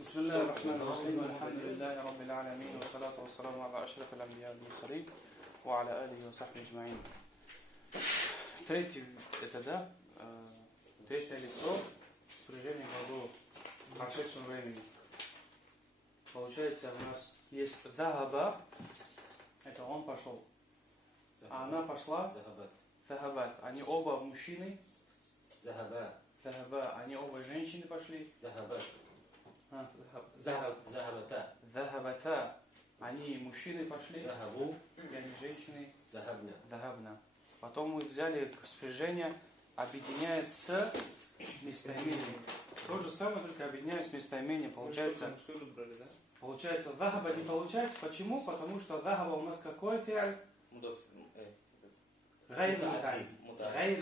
بسم الله الرحمن الرحيم الحمد لله رب العالمين والصلاة والسلام على أشرف الأنبياء والمرسلين وعلى آله وصحبه أجمعين. Третье лицо спряжение глаголов в прошедшем времени. Получается, у нас есть «захаба», это он пошел, а она пошла «захабат». Они оба мужчины. «Захаба». Они оба женщины пошли. «Захабата». Они мужчины пошли. «Захабу». И они женщины. «Захабна». Потом мы взяли спряжение, объединяя с местоимением. То же самое, только объединяя с местоимением. Получается, «захаба» не получается. Почему? Потому что «захаба» у нас какой фиаль? Гайр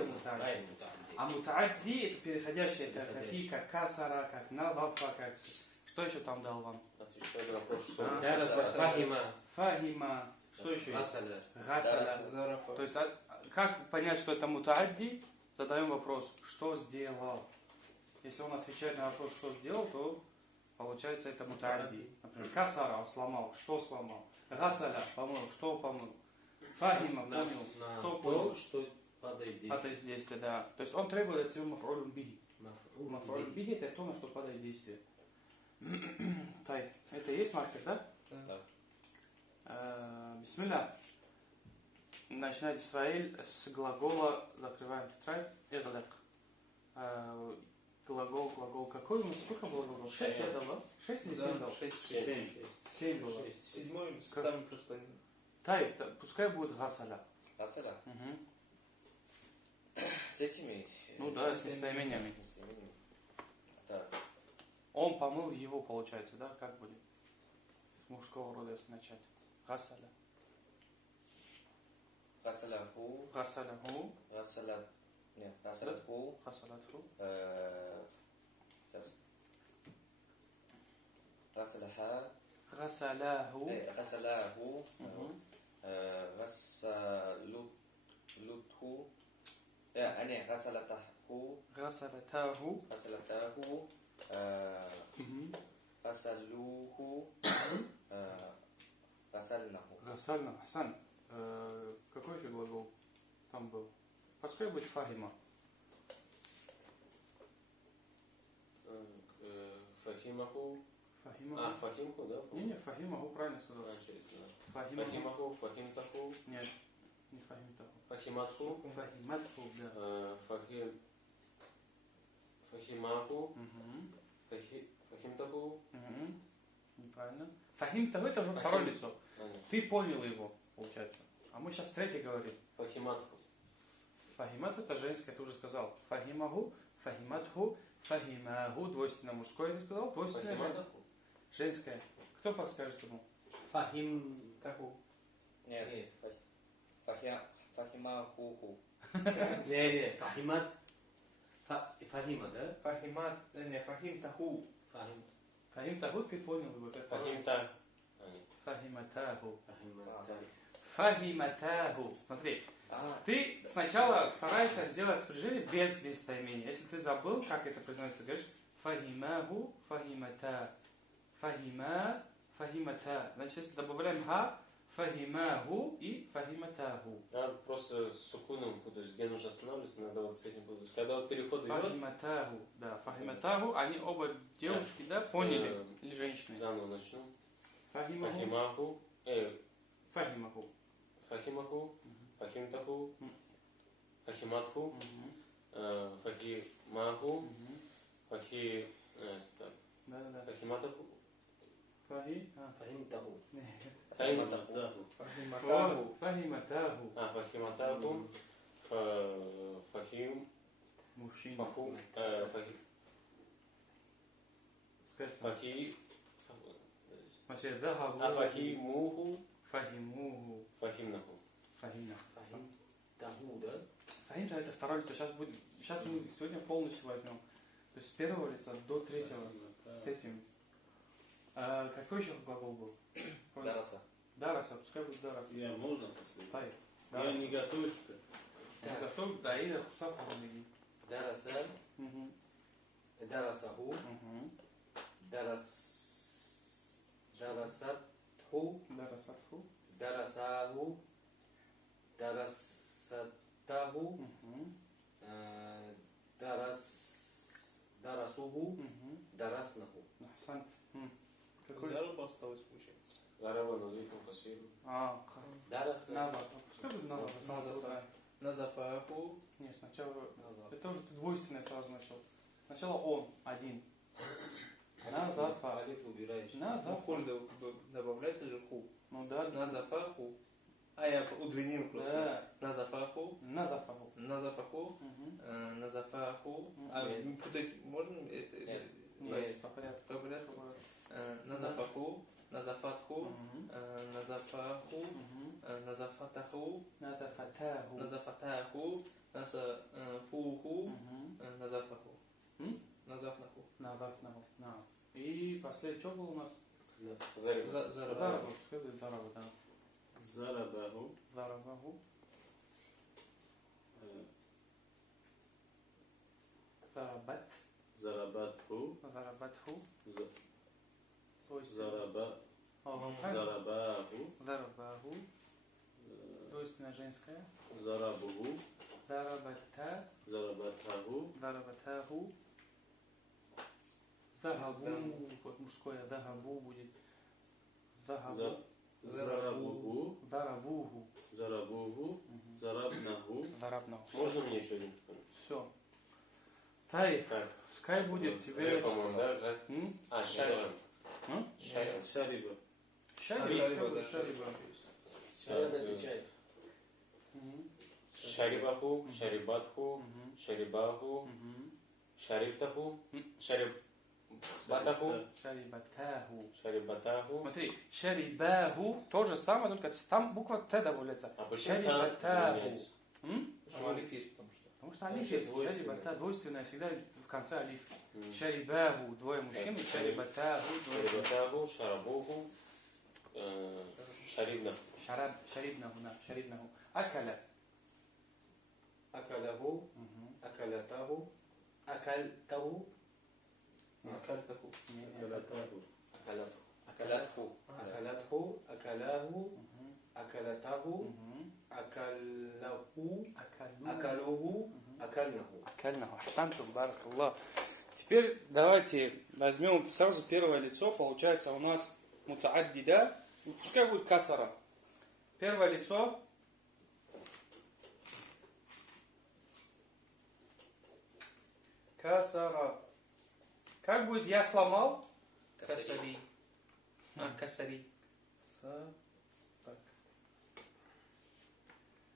мутаадди. А мутаадди это переходящее, это такие как касара, как надафа, как... Что еще там дал вам? Отвечаю на вопрос, что фахима. Что еще есть? Гасаля. То есть, как понять, что это мутаадди? Задаем вопрос, что сделал? Если он отвечает на вопрос, что сделал, то получается это мутаадди. Например, касара сломал, что сломал? Гасаля помыл, что помыл? Фахима понял, что понял? Что падает Действие, да. То есть он требует от себя маф'уль биги. Маф'уль биги это то, на что падает действие. Тай, это есть маркер, да? Да. Бисмилля. Начинать Исраиль с глагола, закрываем тетрадь, иглик. Глагол какой у нас? Сколько было глаголов? 6 я дал, 6 или 7 дал? 7 было. 7 самый простой. Тай, пускай будет гасаля. Гасаля? Угу. С этими? Ну да, с местоимениями. Так. Он помыл его, получается, да? Как будет? С мужского рода, если начать. Гасаля. Гасаляху. Гасаляху. Нет, гасалятху. Гасалятху. Гасаляха. Гасаляху. Гасаляху. Гасалютху. Нет, гасалатаху. Гасалатаху. Гасалатаху. Гасалюху. Гасальнаху. Гасальна. Хасан. Какой еще глагол там был? Пускай будет фахима. Фахимаху. Фахима. Фахимху, да? Не, фахимаху правильно сказал. Фахимаху, фахимтаху. Нет, не фахимтаху. Фахиматху. Фахиматху, да. Фахимаху. Фахимтаху. Неправильно. Фахимтаху это уже второе лицо. Ты понял его, получается. А мы сейчас третий говорим. Фахиматху. Фахиматху это женское, ты уже сказал. Фахимаху, фахиматху, фахимаху, двойственное мужское ты сказал, двойственное женское. Кто подскажет ему? Фахимтаху. Нет. Фахимахуху. Не, фахимат. Фахима, да? Фахимат, не, фахимтаху. Фахимтаху ты понял его. Фахимтах. Фахиматаху. Фахиматаху. Смотри. Ты сначала старайся сделать спряжение без местоимения. Если ты забыл, как это произносится, говоришь фахимаху, фахимата. Фахима, фахимата. Значит, если добавляем ха, фахимаху и фахиматаху. Надо просто с сукуном путаешь, где нужно останавливаться, надо вот с этим путаешь. Когда вот переход идет... Фахиматаху, да, фахиматаху, они оба девушки, да, поняли, или женщины? Заново начну. Фахимаху. Фахимаху. Фахимаху. Фахимаху. Фахимтаху. Фахиматху. Фахимаху. Да. Фахиматаху. Фахимтаху. Фахиматаху. Фахиматаху. Фахиматаху. Фахим. Мужчина. Фахи. Значит, захабу. Фахимуху. Фахимуху. Фахимнаху. Фахимтаху, да? Фахим это второе лицо. Сейчас мы сегодня полностью возьмем. То есть с первого лица до третьего. С этим. Какой еще глагол был? Дараса. Дараса, пускай будет дараса. Я можно последний? Тай. Я не готовится. Зато Даида Хусафа. Дараса. Дарасаху. Дарасатху. Дарасатху. Дарасаху. Дарасатаху. Мгм. Дарасуху. Мгм. Дараснаху. Ахсант. Какой? Заруба осталось, получается. Гарава называем пассивом. Дарас. Назад. Пускай будет назад. Назад. Да. Назафаху. Нет, сначала... Назад. Это уже ты двойственное сразу начал. Сначала он, один. Назафа. Алиф убираешь. Назафа. Ну, хуш добавляется же ху. Ну да. Назафаху. А я удлинил просто. Да. Назафаху. Назафаху. Назафаху. Мгм. Назафаху. А Нет. путать можно? Нет. Нет, по порядку. По порядку. Назафаху. Назафатху. Мгм. Назафаху. Мгм. Назафатаху. Назафатаху. Назафатаху. Назафуху. Мгм. Назафаху. М? Назафнаху. Назафнаху. На. И последний, что было у нас? Зариба. Зараба. Пускай будет зараба, да. Зарабаху. Зарабаху. Зарабат. Зарабатху. Зарабатху. Двойственное. Зараба. Ага, правильно? Зарабаху. Зарабаху. Двойственное женское. Зарабуху. Зарабата. Зарабатаху. Зарабатаху. Захабу. Вот мужское. Захабу будет. Захабу. Зарабуху. Зарабуху. Зарабуху. Мгм. Зарабнаху. Зарабнаху. Можно мне еще один? Все. Тай, Так. пускай будет тебе... Я, по-моему, да? М? Шариб. М? Шариб. Шариба. Шариба, Шариба, да. шариба. Так, отвечает. Мгм. Шарибаху, Мгм. Шарибатху, Мгм. Шарибаху, Мгм. Шариптаху, М. Шарибатаху, Шарибатаху. Шарибатаху. Смотри, шарибаху, то же самое, только там буква Т добавляется. А почему там Шарибатаху. изменяется? М? Почему алиф есть, потому что. Потому что алиф Значит, есть. двойственное. Шарибата двойственное, всегда в конце алиф. М. Шарибаху, двое мужчин, и шарибатаху, двое женщин. Шарибатаху, Шарабуху, Шарибнаху. Шарибнаху, да, шарибнаху. Акаля. Акалаху. Мгм. Акалатаху. Акальтаху. Нет. Акальтаху. Нет. Акалатаху. Акалатху. Акалатху. Акалатху. Акалаху. Мгм. Акалатаху. Мгм. Акалаху. Акалу. Акалуху. Мгм. Акальнаху. Акальнаху. Ахсантум, баракаллах. Теперь давайте возьмем сразу первое лицо. Получается у нас мутааддида. Пускай будет касара. Первое лицо. Касара. Как будет я сломал? Касари. Касари. Так.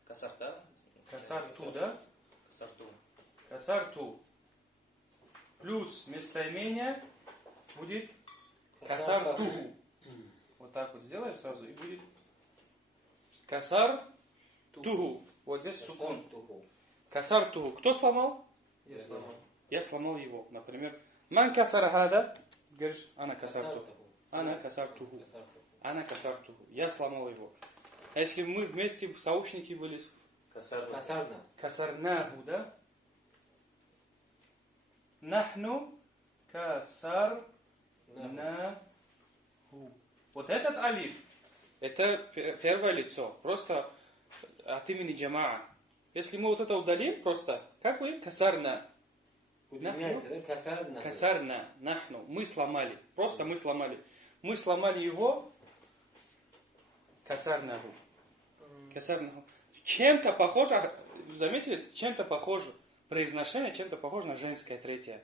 Касарта. Касарту, да? Касарту. Касарту. Плюс местоимение будет касарту. Вот так вот сделаем сразу и будет касар туху. Вот здесь сукун. Касар туху. Кто сломал? Я сломал. Я сломал его. Например, ман касар хада? Говоришь, ана касарту. Ана касартуху. Ана касартуху. Я сломал его. А если мы вместе в сообщники были, Касарна. касарнаху, да? Нахну касарнаху. Вот этот алиф, это первое лицо. Просто от имени джамаа. Если мы вот это удалим, просто, как вы? Касарна. Удлиняется, да? Касарна. Касарна. Нахну. Мы сломали. Просто мы сломали. Мы сломали его. Касарнаху. Касарнаху. Чем-то похоже, заметили, чем-то похоже произношение, чем-то похоже на женское третье.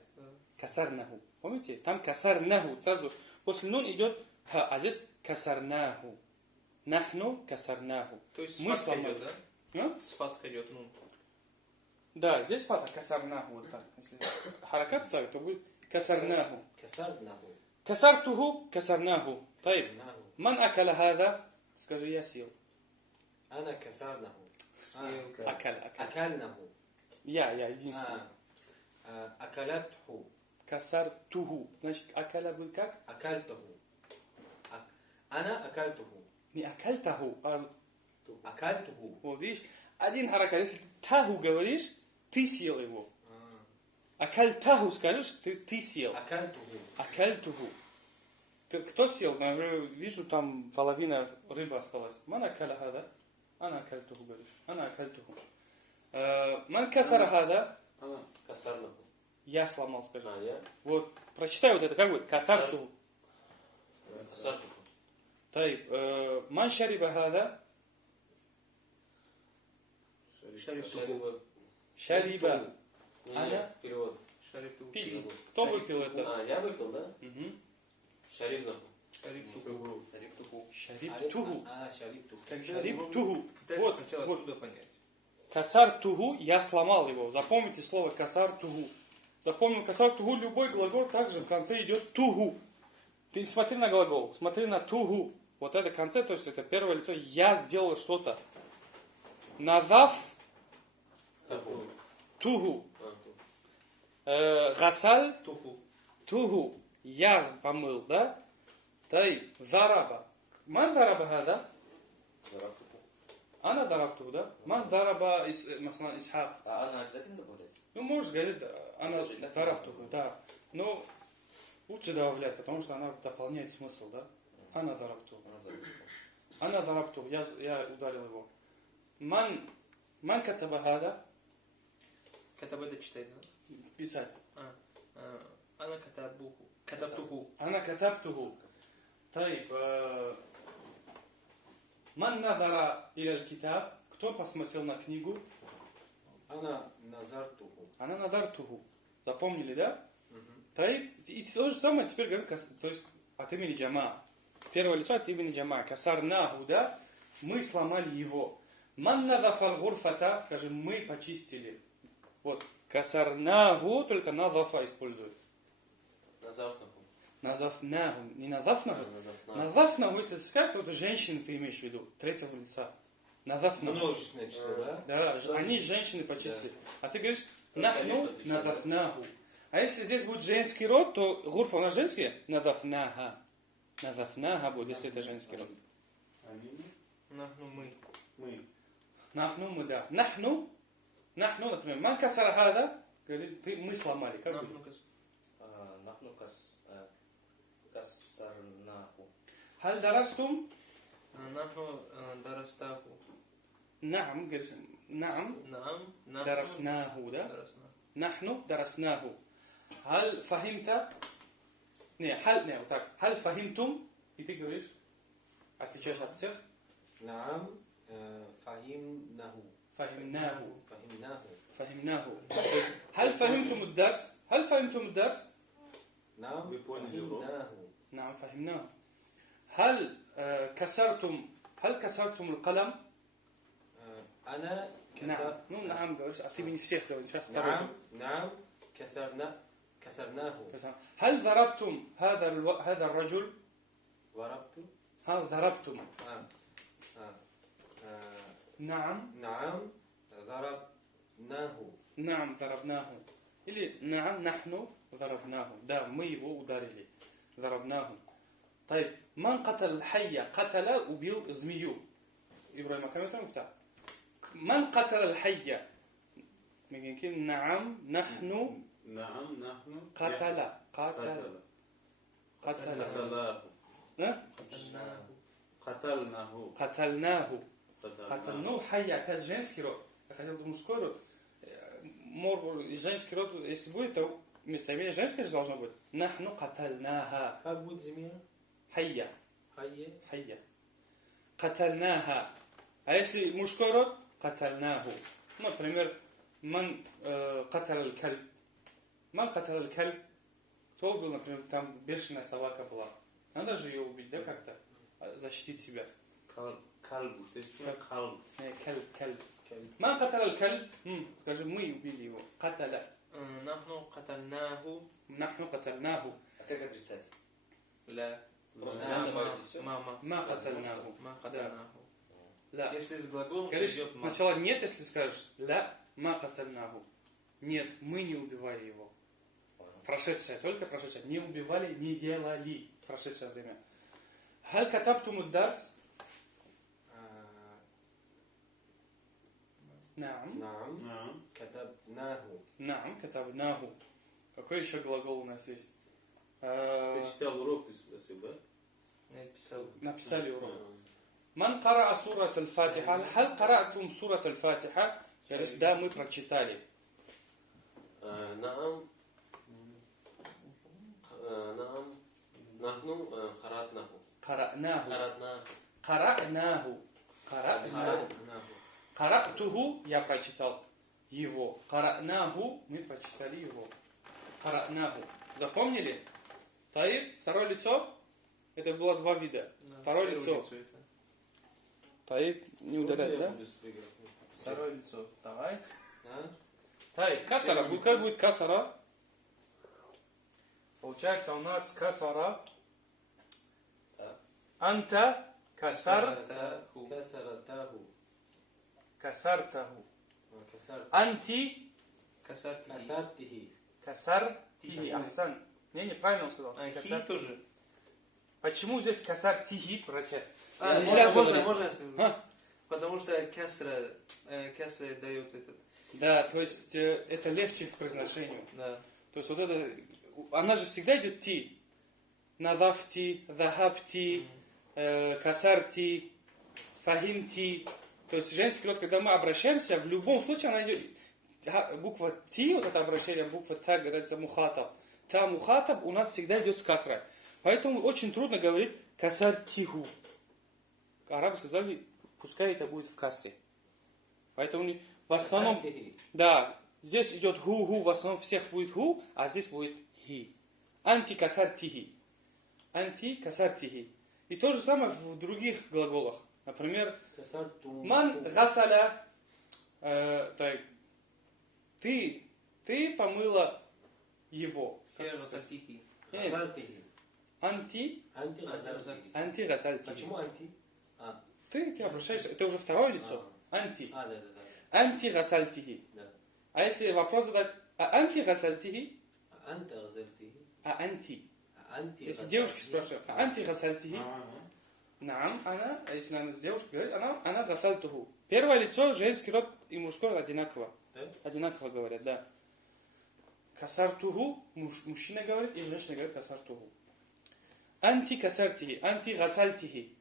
Касарнаху. Помните? Там касарнаху. Сразу после нун идет ха, а здесь касарнаху. Нахну касарнаху. То есть Мы с фатха сломали. идет, да? А? С фатха идет, ну. Да, здесь фата касарнаху. Вот так. Если харакат ставить, то будет касарнаху. Касарнаху. Касартуху касарнаху. Таиб. Наху. Ман акаля хада? Скажи, я съел. Ана касарнаху. Акаля. Акальнаху. Я единственный. Акалатху. Касартуху. Значит, акаля будет как? Акальтаху. Ана акальтаху. Не акальтаху, а Акальтаху. вот видишь, один харакат. Если ты таху говоришь, ты съел его. Акальтаху скажешь, ты съел. Акальтаху. Акальтуху. Кто сел? Я говорю, вижу, там половина рыбы осталась. Ман акаля хада? Ана акальтуху, говоришь. Ана акальтуху. Ман касара хада? Ана. Касарнаху. Я сломал, скажи. А, я? Вот, прочитай вот это, как будет? Касартуху. Касартуху. Тайб. Ман шариба хада? Шарибтуху. Шариба. Не, Аня? перевод. Шарибтуху. Пить. Кто выпил это? А, я выпил, да? Угу. Шарибнаху. Шарибтуху. Шариптуху. Шарибтуху. Шариптуху. Пытайся Вот, сначала вот. оттуда понять. Касартуху, я сломал его. Запомните слово касартуху. Запомнил касартуху, любой глагол также в конце идет туху. Ты смотри на глагол, смотри на туху. Вот это конце, то есть это первое лицо. Я сделал что-то. Назав Таху. туху. А, Гасаль Туху. туху. Я помыл, да? Тай, зараба. Ман зараба хада? Зарабтуху. Ана зарабтуху, да? Ман зараба маслан Исхак. А она обязательно добавлять? Ну, можешь говорить, она Тоже не зараптуху, да. Но лучше добавлять, потому что она дополняет смысл, да? Ана зараптуху. Она забыла. Ана зараптуху. Я ударил его. Ман катаба хада? Катаба читай, да? Писать. Ана катабуху. Катабтуху. Ана катабтуху. Тайб. Ман назара иля китаб? Кто посмотрел на книгу? Ана назартуху. Ана назартуху. Запомнили, да? Мгм. Тайб. И то же самое теперь говорим, то есть от имени джама. Первое лицо от имени джама. Касарнаху, да? Мы сломали его. Ман назафал гурфата, скажем, мы почистили. Вот. Касарнаху, только назафа используют. Назавнаху. Назафнаху. Не назафнаху. Назавнаху. Назафнаху, если ты скажешь, что это женщины ты имеешь в виду. Третьего лица. Назафнаху. Множественное число, да? Да, они женщины почистили. А ты говоришь, Только нахну алиф отличается. назафнаху. А если здесь будет женский род, то гурфа у нас женский? Назафнаха. Назафнаха будет, если это женский род. Нахну мы. Мы. Нахну мы, да. Нахну, например, ман касара хада, говорит, мы сломали. Как будет? Нахну кас. Нахну кассарнаху. Халь дарастум? Нахну дарастаху. Наам, говорит, наам, Наам. Нахну дараснаху, да? дарасна. نحن درسناه هل فهمت не, вот так. هل فهمتم? И ты говоришь, отвечаешь от всех. Наам. Фахимнаху. فهمناه Фахимнаху. فهمناه. هل فهمتم الدرس؟ هل فهمتم الدرس؟ Наам. Вы поняли урок? Фахимнаху. نعم فهمناه. هل كسرتم القلم؟ Ана نعم. касар. Ну, نعم, говоришь, от имени всех говоришь. Сейчас второй. Наам. Наам. Касарнаху. هل ضربتم هذا الرجل؟ Варабту. هل ضربتم؟ نعم. Наам. Зарабнаху. نعم ضربناه. Или نعم نحن ضربناه. Да, мы его ударили. ضربناه. طيب من قتل الحية؟ قتل убил змею. إبراهيم كم يتم من قتل الحية؟ نعم نحن نعم نحن قتل قتل قتل قتلناه قتلناه قتلناه حية. Опять женский род. Я хотел бы мужской род. Женский род, если будет, то местоимение женское же должно быть. نحن قتلناها. Как будет змея? حية. Хайе. حية. قتلناها. А если мужской род? قتلناه. Например, من قتل الكلب. من قتل الكلب. Кто убил, например, там бешеная собака была. Надо же ее убить, да, как-то? Защитить себя. كلب كلب كلب. من قتل الكلب. Скажи, мы убили его. قتل. Нахну катальнаху. نحن قتلناه. А как отрицать? Ла. Просто Мама. надо говорить всё. Мама. ما قتلناه. Ма катальнаху. لا. Если с глаголом Говоришь, идет ма. сначала нет, если скажешь لا ما قتلناه. Нет, мы не убивали его. Прошедшее, только прошедшее. Не убивали, не делали. Прошедшее время. هل كتبتم الدرس؟ نعم. Наам. نعم Катабнаху. نعم كتبناه. Какой еще глагол у нас есть? Ты читал урок, ты спросил, да? Нет, писал. Написали урок. Ман караа сурат аль-Фатиха. Хал караатум сурат аль-Фатиха? Говоришь, да, мы прочитали. نعم نعم نحن قرأناه Кара'наху. قرأناه Кара'наху. Кара'наху. Кара'туху я прочитал его. Кара'наху мы прочитали его. Кара'наху. Запомнили? Таиб, второе лицо. Это было два вида. Второе лицо. Таиб, не удалять, да? Второе лицо. Давай. Таиб, касара. Как будет касара? Получается у нас касара. Анта касартаху. Анти كسرته касартихи. Ахсан. Не, правильно он сказал. Хи тоже. Почему здесь касартихи, братья? Нельзя, можно я скажу? А? Потому что кесра дает этот. Да, то есть это легче в произношении. Да. То есть вот это, она же всегда идет ти. Назафти, захабти, касарти, фахимти. То есть женский род, когда мы обращаемся, в любом случае она идет. Буква ти, вот это обращение, буква та, говорится мухатаб. Та мухатаб у нас всегда идет с касрой. Поэтому очень трудно говорить касартиху. Арабы сказали, пускай это будет в касре. Поэтому в основном, да, здесь идет ху-ху, в основном всех будет ху, а здесь будет хи. Антикасартихи. Антикасартихи. И то же самое в других глаголах. Например, ман гасаля, ты помыла его. Тихий. Анти гасальтихи. Почему анти? Ты обращаешься, это уже второе лицо. Анти. Да. Анти гасальтихи. Да. А если вопрос задать, а анти гасальтихи? أنت غسلته А анти. أنت Если غسلته. девушки спрашивают, а анти гасальтихи? Наам, она, если она девушка говорит, она гасальтуху. Первое лицо, женский род и мужской род одинаково. Да? Одинаково говорят, да. Касартуху, мужчина говорит, и женщина говорит касартуху. Анти касартихи, анти гасальтихи.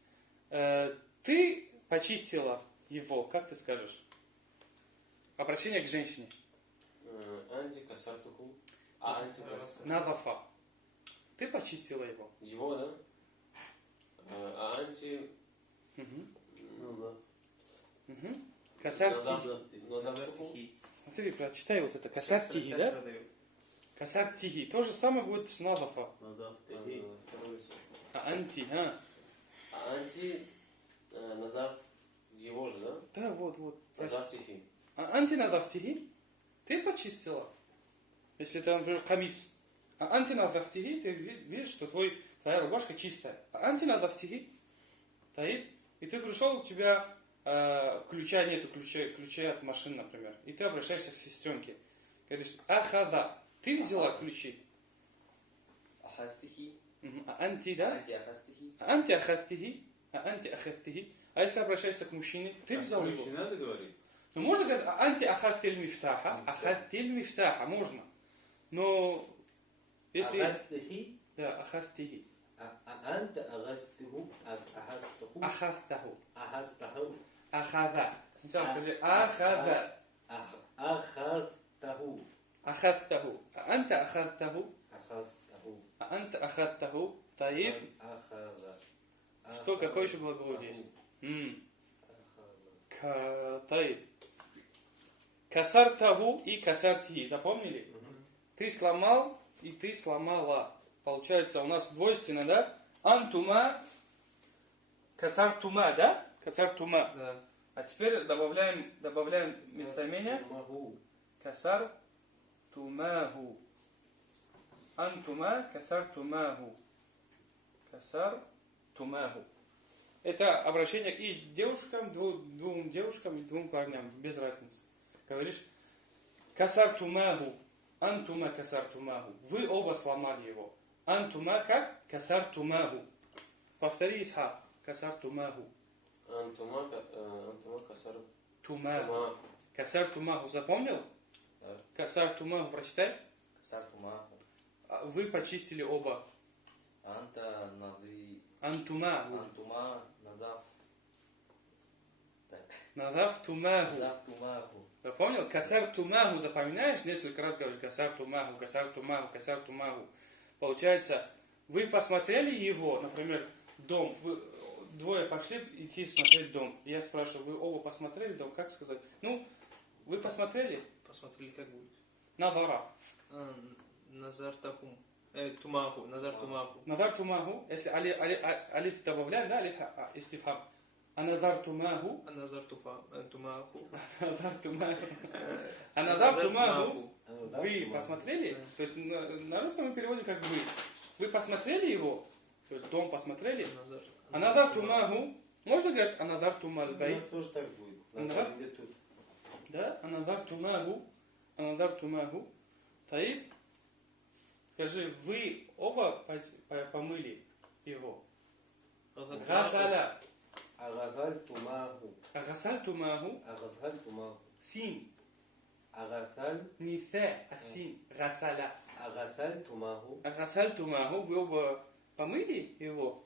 Ты почистила его, как ты скажешь? Обращение к женщине. Анти касартуху. Анти Надафа. Ты почистила его. его, да? Анти Касартихи. назафтуху. Смотри, прочитай вот это. Касартихи, да? Касартихи. То же самое будет с надафа. Второе лицо. А анти, Анти назав его же, да? Да, вот. Назафтихи. А анти надафтихи. Ты почистила. Если это, например, камис. А анти надафтихи, ты видишь, что твоя рубашка чистая. А анти надафтихи. Таиб. И ты пришел, у тебя ключа нету, ключей от машины, например. И ты обращаешься к сестренке. Говоришь, ахаза. Ты взяла ключи. Ахастихи. А анти, да? Антиахастихи. А анти ахазтихи. А анти ахазтихи. А если обращаешься к мужчине, ты взял его. Не надо говорить. Ну, можно говорить, анти ахазтиль мифтаха. Ахазтиль мифтаха, можно. Но, если... أغسله Да, ахазтихи. أنت أغسته أحسته Ахазтаху. أحسته Ахаза. Сначала скажи, ахаза. أخذته Ахазтаху. А анта ахазтаху. أخذته А анта ахазтаху. Таиб. أخذ Что, какой еще глагол есть? Таиб. Касартаху и касартихи. Запомнили? Ты сломал и ты сломала. Получается, у нас двойственно, да? Антума. Касартума, да? Касартума. Да. А теперь добавляем местоимение. Касар тумаху. Антума касар тумаху. Касар тумаху. Это обращение и к девушкам, двум девушкам, и двум парням, без разницы. Говоришь, касар тумаху. Антума касар тумаху. Вы оба сломали его. Антума как? Касар тумаху. Повтори исха. Касар тумаху. Антума касар Тумаху. Касар тумаху. Запомнил? Да. Касар тумаху прочитай. Касартумаху. вы почистили оба. Анта нади... Антума. Антума надав... Надафтумаху. Надавтумаху. Запомнил? Касартумаху запоминаешь? Несколько раз говоришь касартумаху, касартумаху, касартумаху. Получается, вы посмотрели его, например, дом, вы двое пошли идти смотреть дом. Я спрашиваю, вы оба посмотрели дом? Как сказать? Ну, вы посмотрели? Посмотрели, как будет. Надара. Назар тахум. Тумаху. Назар тумаху. Надартумаху. Если алиф добавляем, да, алиф истифхам. Анадартумаху. Назар тумаху. Надартумаху. Анадартумаху. Вы посмотрели? То есть на русском мы переводим как вы. Вы посмотрели его? То есть дом посмотрели? Анадартумаху. Можно говорить анадартумал У бай? нас тоже так будет. На Да. самом деле тут. Да? Анадартумаху. Анадартумаху. Таиб. Скажи, вы оба помыли его? Гасаля. Агазальтумаху. Агасальтумаху. Агазальтумаху. Син. Агазаль. Не фе, а син. Гасаля. Агазальтумаху. Агасальтумаху. Вы оба помыли его?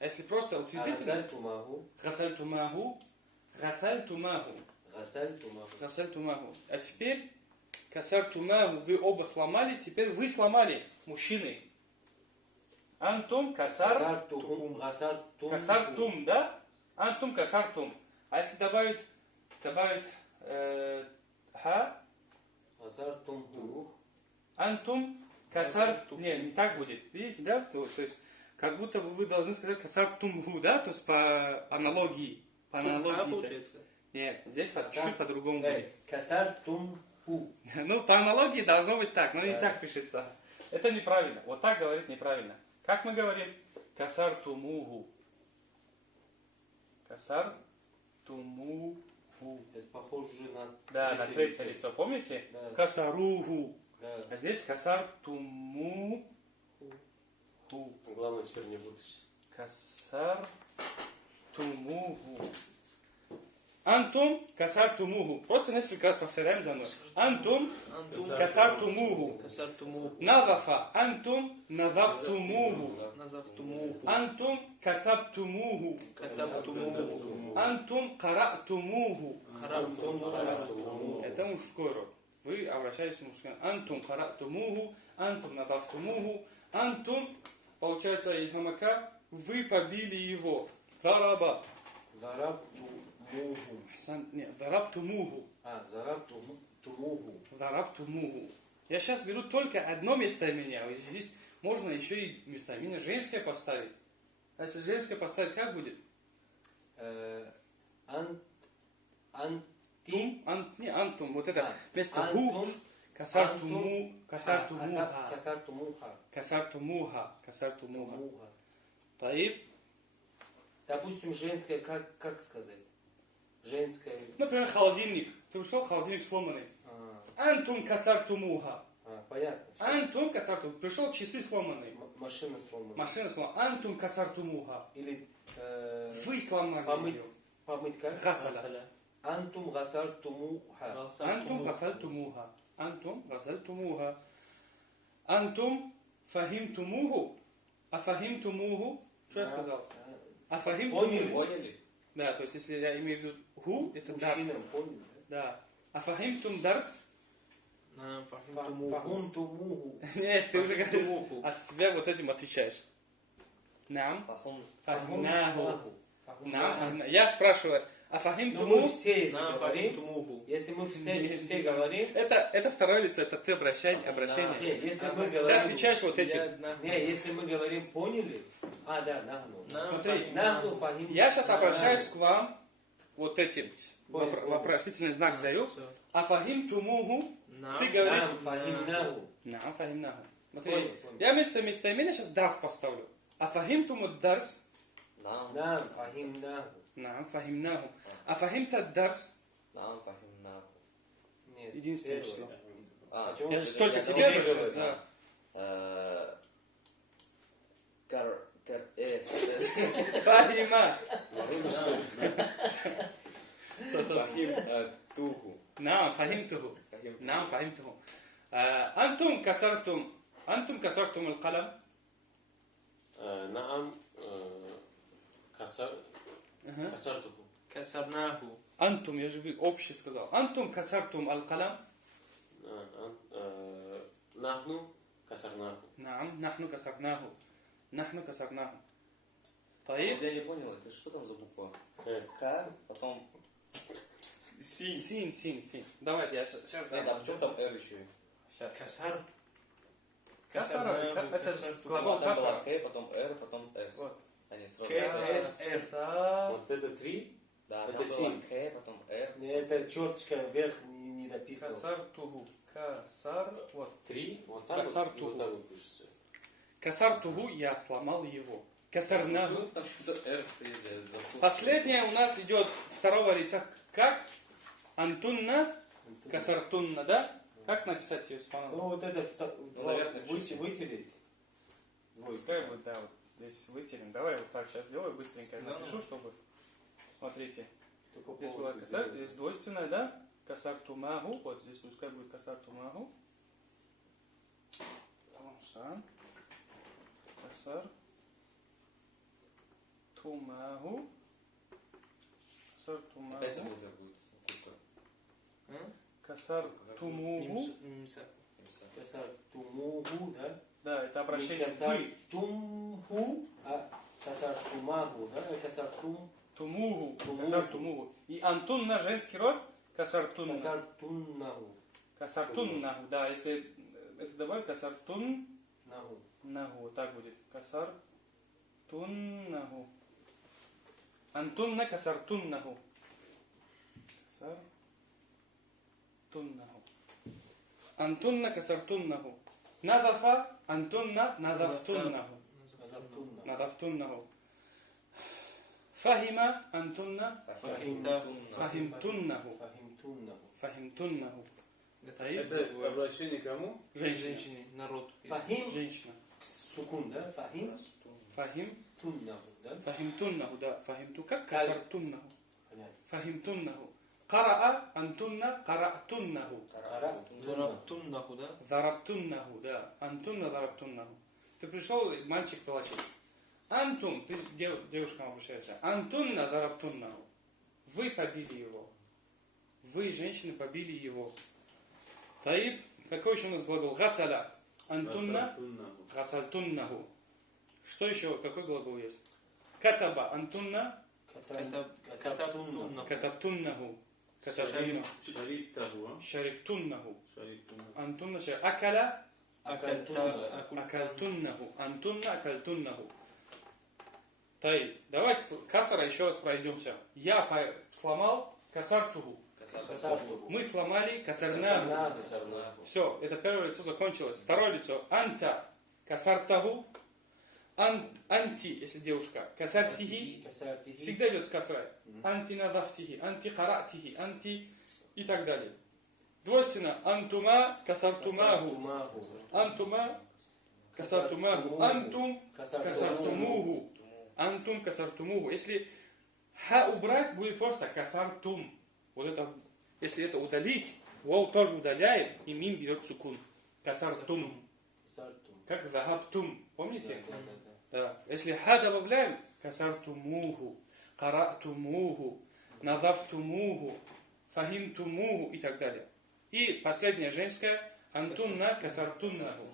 А если просто утвердительно? Агазальтумаху. Гасальтумаху. Гасальтумаху. Агазальтумаху. Гасальтумаху. А теперь касартумаху. Вы оба сломали. Теперь вы сломали. Мужчины. Антум Агазартухум. касартум, да? Антум касартум. А если добавить ха, Агазартумху. антум касар, не так будет. Видите, да? То есть, как будто бы вы должны сказать касартумху, да? То есть, по аналогии. По аналогии. Получается. Нет, здесь чуть по-другому будет. Касартумху. Ну, по аналогии должно быть так, но не Да. так пишется. Это неправильно. Вот так говорить неправильно. Как мы говорим? Касартумуху. Касартумуху. Это похоже уже на Да, на третье лицо. Помните? Да. Касаруху. Да. А здесь касартумуху. Главное, теперь не будешь. Касартумуху. Антум касартумуху. Просто несколько раз повторяем за мной. Антум касартумуху. Касартумуху. Надафа. Антум надафтумуху. Назавтумуху. Антум катабтумуху. Катабтумуху. Антум каратумуху. Карабтумуху. Это мужской род. Вы обращаетесь к мужскому. Антум каратумуху. Антум надафтумуху. Антум, получается, и хамака, вы побили его. Зараба. Зарабтумуху. Нет, зараптумуху. Зарабтумуху. Зараптумуху. Я сейчас беру только одно местоимение. Здесь можно еще и местоимение женское поставить. А если женское поставить, как будет? Анти. Не, антум. Вот это вместо ху. Антум. Касартуму. Касартумуха. Касартумуха. Касартумуха. Касартумуха. Тумуха. Таиб. Допустим, женское, как сказать? Женское. Например, холодильник. Ты ушел, холодильник сломанный. Антум касартумуха. Понятно. Антум касартум. Пришел, часы сломанные. Машина сломана. Машина сломана. Антум касартумуха. Или Вы сломали помыть. ее. Помыть как? Гасаля. Антум гасартумуха. Антум гасальтумуха. Антум гасальтумуха. Антум фахимтумуху. А фахимтумуху. Что я сказал? А фахимтумуху. Поняли? Да, то есть если я имею в виду ху, это дарс. Мужчинам, поняли? Да. А фахимтум дарс? Фахимтумуху. Фахумтумуху. Нет, ты уже говоришь, от себя вот этим отвечаешь. Нам Пахун. фахимнаху. Нам фахимнаху. Я спрашиваю вас, а Ну, мы фахимтуму? все, если Нам говорим, фахимтумуху. если мы все говорим, Это второе лицо, это ты обращение. если мы Ты говорим, отвечаешь вот этим. если мы говорим, поняли, да, нахну. Смотри, Нахну фахим. Я сейчас обращаюсь к вам вот этим. Понял, понял. Вопросительный знак даю. А фахимтумуху? Ты Нам говоришь. фахимнаху. Нам фахимнаху. Смотри, Понял, понял. я вместо местоимения сейчас дарс поставлю. А фахимтуму дарс? Нам. Нам фахимнаху. Нам фахимнаху. А фахимта дарс? Нам фахимнаху. Нет. Единственное первое. число. Почему? Я же это только я тебе думаю, обращаюсь, да. да. Кар... Фахима. Туху. Нам фахимтуху. Нам фахимтуху. Антум касартум Антум касартум аль-калам. نعم كسرته. كسرناه. Антум, я же общий сказал. Антум касартум аль-калам. نحن كسرناه. Наам, нахну касарнаху. Нахну касарнаху. Вот Таиб. я не понял, это что там за буква? К, потом... Син. Давайте, я сейчас Нет, а почему там Р еще? Сейчас. كسر. Касара же, это كسرته. глагол Там было касара. К, потом Р, потом С. Вот. Они сразу... КСР. Касар. Вот это 3. Да, Это там было син. К, потом Р. Это черточка вверх не дописано. Касартуху. Касар. Вот. 3. Вот так вот. И Касарту. вот так вот пишется. Касартуху, я сломал его. Касарнаху. Ну, там что-то Р стоит, я запутался. Последнее у нас идет второго лица. Как? Антунна. Касартунна, да? Как написать ее Ну испански? вот это наверное, чуть-чуть. вытереть. Пускай будет, да, вот здесь вытерем. Давай вот так сейчас сделаю, быстренько я напишу, чтобы... Смотрите. Только Здесь была полностью касар, сделать. здесь двойственная, да? Касартумаху. Вот здесь пускай будет касартумаху. Касар. Тумаху. Касар Опять тумаху. забыл, как будет. Буква. Касар тумуху. Касартумуху, да? Да, это обращение Не вы. касартумху, а касартумаху, да? Касартум. Тумуху. Тумуху. Касар тумуху. И антунна женский род. Касартунна. Касартуннаху. Касартуннаху. Да, если это добавим, касартуннаху. Наху. Так будет. Касартуннаху. Антунна касартуннаху. Касартуннаху. Антунна касартуннаху. Надафа антунна надафтуннаху. Касартунна. Надафтуннаху. Фахима антунна Фахимтаху. фахимтуннаху. Фахимтуннаху. Фахимтуннаху. Это обращение к кому? Женщина. Женщины, народ. Фахим. Женщина. Сукун, да? Фахим. Фахим. Туннаху, да? Фахимтуннаху, да. Фахимту. Как касартуннаху. Понятно. Фахимтуннаху. Караа антунна караатуннаху. Зарабтуннаху, да? Зарабтуннаху, да. Антунна зарабтуннаху. Ты пришел, мальчик плачет. Антум, ты девушкам обращаешься. Антунна зарабтуннаху. Вы побили его. Вы, женщины, побили его. Таиб, какой еще у нас глагол? Гасаля. Антунна гасальтуннаху. Что еще? Какой глагол есть? Катаба. Антунна Кататуннаху. катаптуннаху. Катаптуннаху. Шариптаху. Шариктуннаху. Шариптаху. Антунна шарик. Акаля. Акальтуннаху. Акальтуннаху. Антунна акальтуннаху. Тай, давайте касара еще раз пройдемся. Я сломал касартуху. Касартуху. Мы сломали касарнаху. Касарнаху. Все, это первое лицо закончилось. Второе лицо. Анта касартаху. Анти, если девушка. Касартихи. Касартихи. Всегда идет с касрой. Анти надафтихи. Анти каратихи. Анти и так далее. Двойственно. Антума касартумаху. Антума касартумаху. Антум касартумуху. Антум касартумуху. Если ха убрать, будет просто касартум. Вот это, если это удалить, вау тоже удаляем, и мим берет сукун. Касартум. Касартум. Как захаптум. Помните? Да. Да. Если ха добавляем, касартумуху, каратумуху, надафтумуху, фахимтумуху и так далее. И последняя женская, антунна касартуннаху.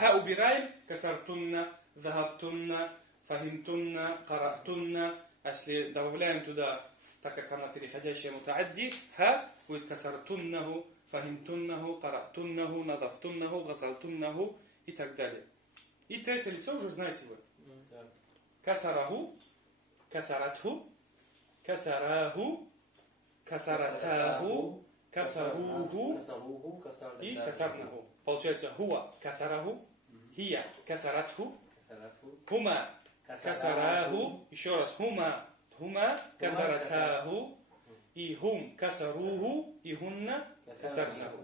Ха убираем, касартунна, захаптунна, фахимтунна, каратунна. А если добавляем туда, так как она переходящая мутаадди, ха будет касартуннаху, фахимтуннаху, каратуннаху, надафтуннаху, гасалтуннаху и так далее. И третье лицо уже знаете вы. Да. Касараху, касаратху, касараху, касаратаху, касаруху Касаруху. и касарнаху. Получается хуа касараху, хия касаратху, Касаратху. хума касараху, еще раз хума касаратаху, и хум касаруху, и хунна касарнаху.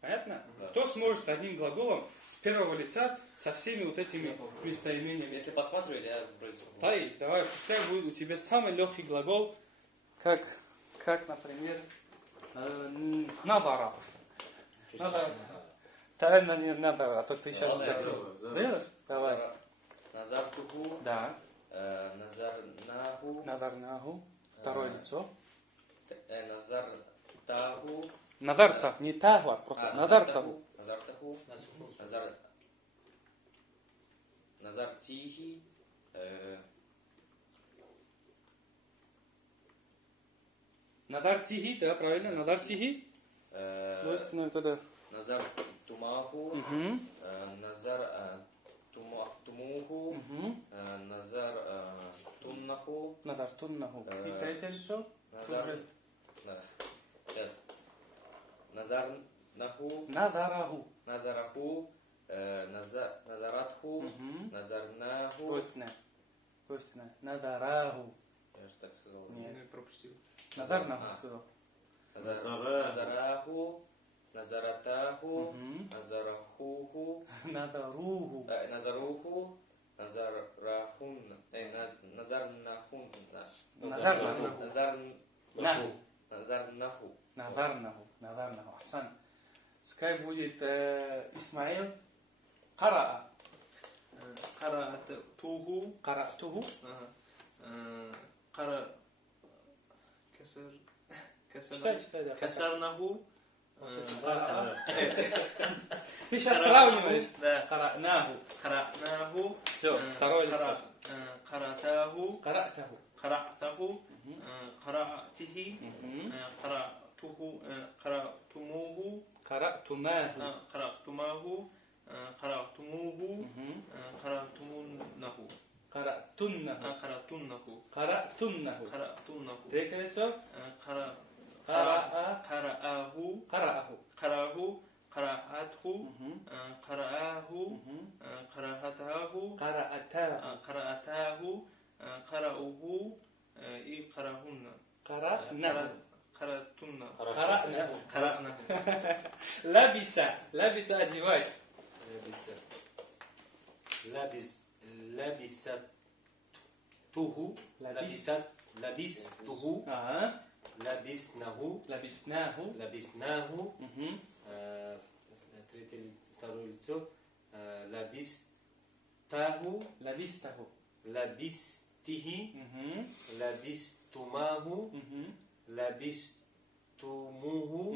Понятно? Да. Кто сможет с одним глаголом с первого лица со всеми вот этими местоимениями? Если посматривать, я вроде смогу. Тай, давай, пускай будет у тебя самый легкий глагол, как например, надара. Правильно не надо, а то ты сейчас Давай. сделаешь. Давай. Назартуху. Да. Назарнаху. Надарнаху. Второе лицо. Назартаху. Надарта, не таху, а просто надарта. Назартаху. Назартихи. Надартихи, да, правильно, надартихи. Двойственное вот это. Назар Тумаху. Угу. Назар Тумуху. Угу. Назар Туннаху. Надартуннаху. И третье лицо. Назар. Сейчас. Назарнаху. Назараху. Назараху. Назаратху. Угу. Назарнаху. Двойственное. Двойственное. Надараху. Я же так сказал. Нет. Не пропустил. Назарнаху сказал. Назараху. Назаратаху. Угу. Назарахуху. Надаруху. Назаруху. Назарахун. Назарнахун. Назарнаху. Наху. Назарнаху. Надарнаху. Надарнаху. Ахсан. Пускай будет Исмаил. Караа. قرأته. Караатуху. قرأ كسر Читай, читай, да. كسرناه. Ты сейчас сравниваешь. Да. Караанаху. قرأناه. Все, второе лицо. قرأته. Караатаху. قرأته. Мгм. قرأته. Мгм. قرأته. قرأتموه. Караатумаху. قرأتماه. قرأتموه. Мгм. قرأتمونه. Каратуннаху. قرأتنه. Каратуннаху. قرأتنه. Третье лицо. قرأ Караа. قرأه. Карааху. قرأه. قرأته. Мгм. قرأه. Мгм. قرأته. Караатаху. قرأته. قرأوه. قرأهن. Каранаху. قرأتن. Каранаху. قرأنه. Лабиса. Лабиса одевать. لبستته. لبسته. Ага. لبسنه. Лабиснаху. لبسناه. Мгм. Второе лицо. لبسته. Лабистаху. لبسته. Мгм. لبستماه. Мгм. لبستموه.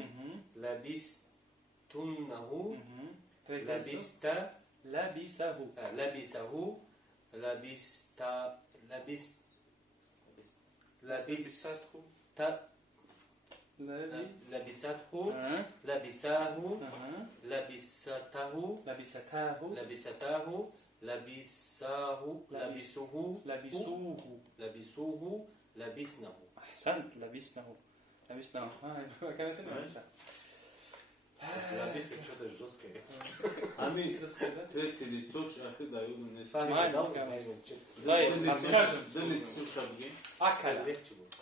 Мгм. لبستنه. Мгм. Третье лицо. لبست. Лабисаху. لبسه. لبست. لبسته. Лаби. لبسته. Ага. لبساه. Ага. لبسته. Лабисатаху. لبسته. لبساه. لبسه. Лабисуху. لبسوه. لبسنه. أحسنت لبسناه. لبسناه. كم أنت معلش. لبس что-то жесткое. Ами трети лицо шахи дают мне. Дай, подскажем. Да лицо шаги. Акаля. Легче будет.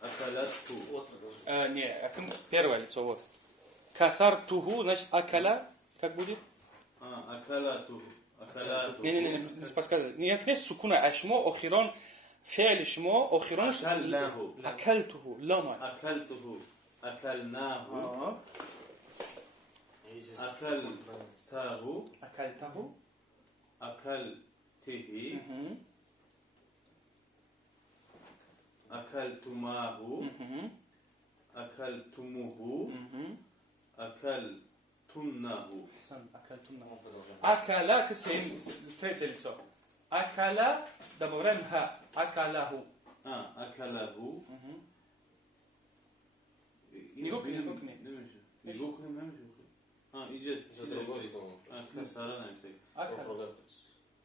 Акалату. Не, первое лицо, вот. Касартуху, значит, акаля, как будет? Акалату. Акалату. Не, подсказывай. Не кнес сукуна, а шмо, охирон, фе'ль шмо, охирон, Акалнаху. акальтуху, лома. Акалтуху. Акалнаху. Ага. Акалтаху. Акальтаху. Акалтихи. Мгм. Акалтумаху. Мгм. Акалтумуху. Мгм. Акалтуннаху. Сан, акальтуннаху. Акаля, ксейн, третье лицо. Акаля, добавляем ха. Акалаху. Акалаху. Мгм. Не гукни, не гукни. Не гукни, не гукни. Идет. За другой стол. Касара найсек. Акаля.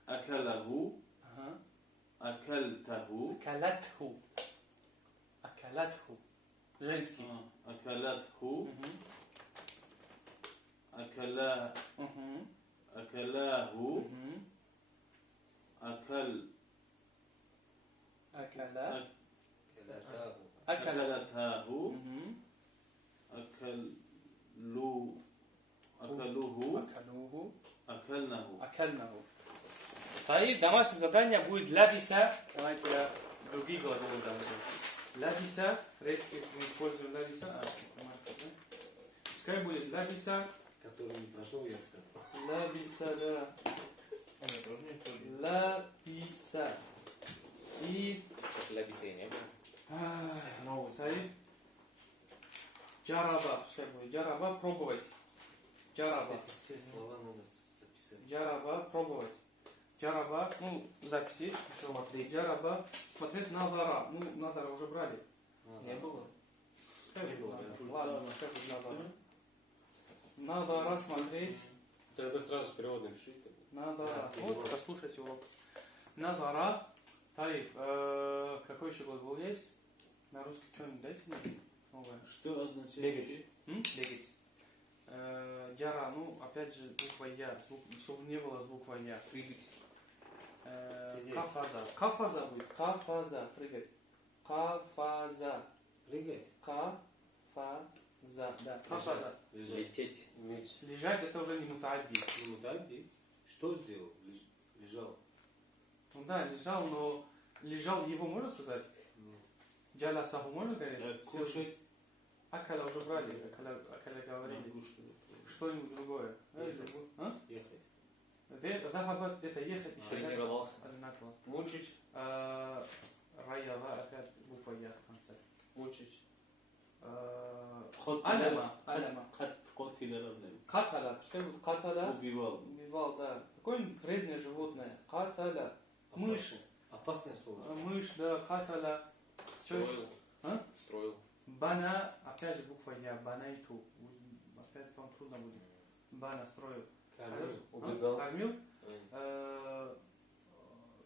Акалаху. Ага. Акалтаху. Акалатху. Акалатху. Женский. Акалатху. Мгм. Акала. Мгм. Акалаху. Мгм. Акал. Акала. Акалатаху. Акала. Акалатаху. Мгм. Акалу. Акалуху. Акалуху. Акальнаху. Акальнаху. Таиб, домашнее задание будет лабиса. Давайте я другие глаголы дам. Лабиса. Редко мы используем лабиса. Пускай будет лабиса. Который не прошел, я сказал. Лабиса, да. Он тоже не ходит. Лабиса. И... Как лабисе не было. Новый сайт. Джараба. Пускай будет. Джараба пробовать. Джараба. Эти все слова надо записать. Джараба пробовать. Джараба, ну, записи. Смотреть. Джараба. Смотреть надара. Ну, надара уже брали. Не было? Пускай Не будет было, надара. да. Ладно, пускай будет надара. Надара смотреть. Тогда сразу же перевод напишите. Надара. Да, Вот, перевод. послушайте урок. Надара. Таиф. Какой еще глагол есть? На русский что-нибудь дайте мне? Новое. Что означает? Бегать. Бегать. Джара, ну, опять же, буква Я. Чтобы не было буква Я. Прыгать. Сидеть. Кафаза. Кафаза будет. Кафаза. Прыгать. Кафаза. Прыгать. Кафаза. Да. Кафаза. Лежать. Лететь. Меч. Лежать это уже не мутадди. Ну, Мутадди. Что сделал? Лежал. Ну да, лежал, но лежал его можно сказать? Нет. Джаласаху можно говорить? Кушать. Акаля уже брали. Акаля говорили. Кушать. Что-нибудь другое. А? Ехать. Захабат это ехать и считать. Тренировался. Одинаково. Мучить. Раява опять буква Я в конце. Мучить. Алама. Алама. Котила. Катала. Пускай будет катала. Убивал. Убивал, да. Какое-нибудь вредное животное. Катала. Мышь. Опасное слово. Мышь, да, катала. Строил. А? Строил. Бана, опять же буква Я. Банайту. Опять вам трудно будет. Бана строил. Кормил. А? Убегал. Кормил?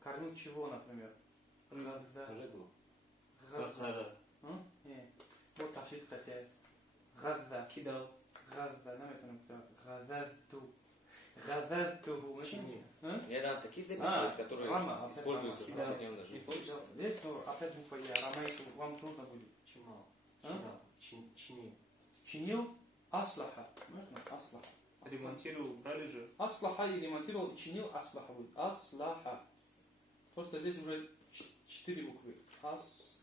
Кормил чего, например? Газда. Рыбу. Газда. Не. Вот ошибка тебе. Газда. Кидал. Газда. Нам это например. Газадту. Газадту. Чини. Я там такие записывать, которые Рама, опять используются в рама. повседневной жизни. Здесь, ну, опять буква Я. Рамайту. Вам трудно будет. Чимал. А? Чинил. Чинил. Аслаха. Можно? Аслаха. Ремонтировал, брали же. Аслаха и ремонтировал, чинил аслаха будет. Аслаха. Просто здесь уже 4 буквы. Аслаха.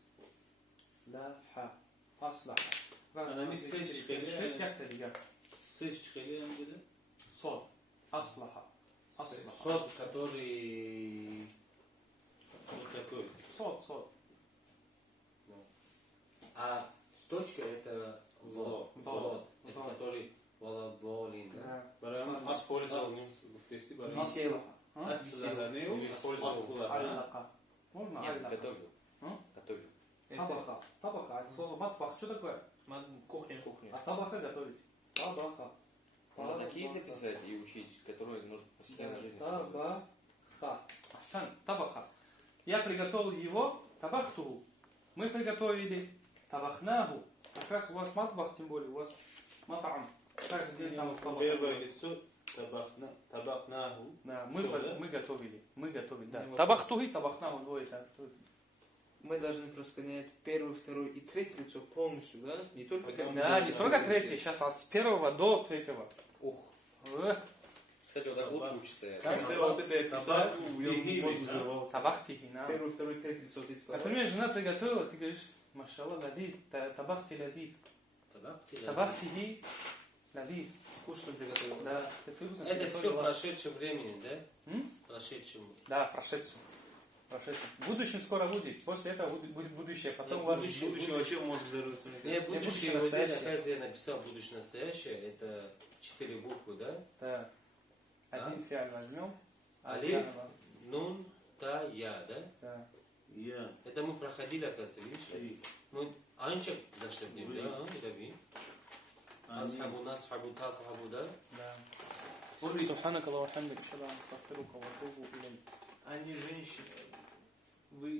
Аслаха. Она не сечь, 6 як-то лига. Сесть хелиан где? Сод. Аслаха. Аслаха. Сот, который... Вот такой. Сод. А с точкой это ло. Ло. Это Ло. который володолин. Да. Барам Использовал. в фестивале. Аслаха. А? Аслаханеу. Или использовал. Аллаха. Можно Нет, аллаха? готовил. А? Готовил. Табаха. Табаха. Это слово матбах. Что такое? Кухня. А табаха готовить. Табаха. Можно такие Табаха. записать и учить, которые нужно в повседневной жизни использовать. Табаха. Ахсан, табаха. Я приготовил его, табахту. Мы приготовили табахнаху. Как раз у вас матбах, тем более, у вас матам. Каждый день там Первое табаха. лицо табахнаху. Да, Всё, да? мы готовили. Мы готовили, да. Ну, Табахту и табахнаху двое. Да. Мы должны просканировать первое, второе и третье лицо полностью, да? Не только как Да, не только третье, сейчас от с первого до третьего. Ух. Э, Кстати, вот так лучше учиться. Когда вот это я писал, у меня мозг взорвался. Табахтихи, на. Первое, второе, третье лицо эти слова. Например, жена приготовила, ты говоришь, машалла, ладид, табахти ладид. Табахтихи ладид. Вкусно приготовил. Да, ты вкусно Это все в приготовила. прошедшем времени, да? М? Прошедшем. Да, прошедшем. Прошедшем. В будущем скоро будет. После этого будет будущее. Потом Нет, у вас будущее. Будущее вообще мозг взорвется. мне Я кажется. будущее, будущее вот здесь, настоящее. оказывается, я написал будущее настоящее. Это 4 буквы, да? Да. Один фиаль возьмем. Алиф, Фиаль, нун, та, я, да? да. Я. Это мы проходили, оказывается, видишь? Ну, анчак заштабнем, да? Это ви. Асхабу, насхабу, тафхабу, да? Да. سبحانك اللهم وبحمدك اشهد ان لا اله الا انت استغفرك واتوب اليك. Они женщины. Вы